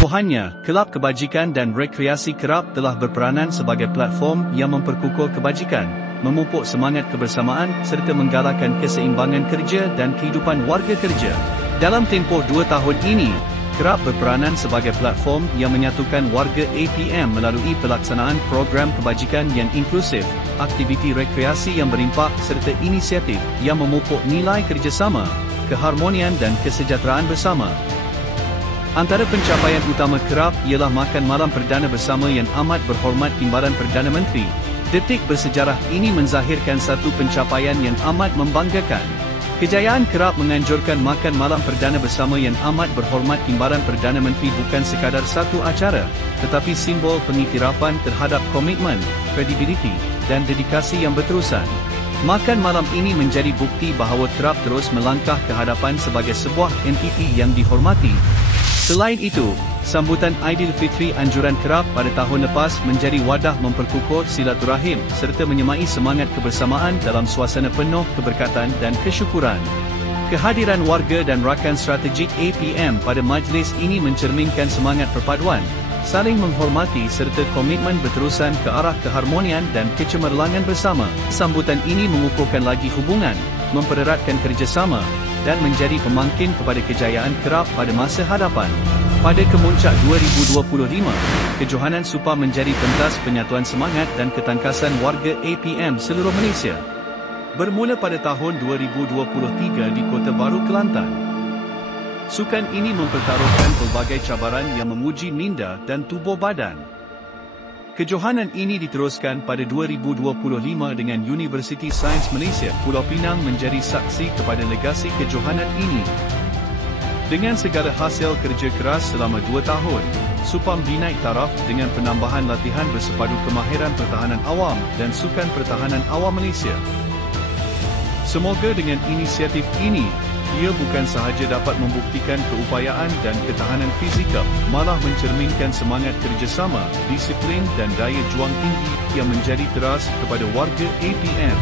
Keluhannya, kelab kebajikan dan rekreasi kerap telah berperanan sebagai platform yang memperkukuh kebajikan, memupuk semangat kebersamaan serta menggalakkan keseimbangan kerja dan kehidupan warga kerja. Dalam tempoh 2 tahun ini, kerap berperanan sebagai platform yang menyatukan warga APM melalui pelaksanaan program kebajikan yang inklusif, aktiviti rekreasi yang berimpak serta inisiatif yang memupuk nilai kerjasama, keharmonian dan kesejahteraan bersama. Antara pencapaian utama kerap ialah makan malam perdana bersama yang amat berhormat Timbalan Perdana Menteri. Detik bersejarah ini menzahirkan satu pencapaian yang amat membanggakan. Kejayaan kerap menganjurkan makan malam perdana bersama yang amat berhormat Timbalan Perdana Menteri bukan sekadar satu acara, tetapi simbol pengiktirafan terhadap komitmen, kredibiliti, dan dedikasi yang berterusan. Makan malam ini menjadi bukti bahawa kerap terus melangkah ke hadapan sebagai sebuah entiti yang dihormati. Selain itu, sambutan Aidilfitri anjuran kerap pada tahun lepas menjadi wadah memperkukuh silaturahim serta menyemai semangat kebersamaan dalam suasana penuh keberkatan dan kesyukuran. Kehadiran warga dan rakan strategik APM pada majlis ini mencerminkan semangat perpaduan, saling menghormati serta komitmen berterusan ke arah keharmonian dan kecemerlangan bersama. Sambutan ini mengukuhkan lagi hubungan, mempereratkan kerjasama, dan menjadi pemangkin kepada kejayaan kerap pada masa hadapan. Pada kemuncak 2025, kejohanan Supa menjadi pentas penyatuan semangat dan ketangkasan warga APM seluruh Malaysia. Bermula pada tahun 2023 di Kota Baru, Kelantan. Sukan ini mempertaruhkan pelbagai cabaran yang menguji minda dan tubuh badan. Kejohanan ini diteruskan pada 2025 dengan Universiti Sains Malaysia Pulau Pinang menjadi saksi kepada legasi kejohanan ini. Dengan segala hasil kerja keras selama 2 tahun, Supam dinaik taraf dengan penambahan latihan bersepadu kemahiran pertahanan awam dan Sukan Pertahanan Awam Malaysia. Semoga dengan inisiatif ini, ia bukan sahaja dapat membuktikan keupayaan dan ketahanan fizikal, malah mencerminkan semangat kerjasama, disiplin dan daya juang tinggi yang menjadi teras kepada warga APM.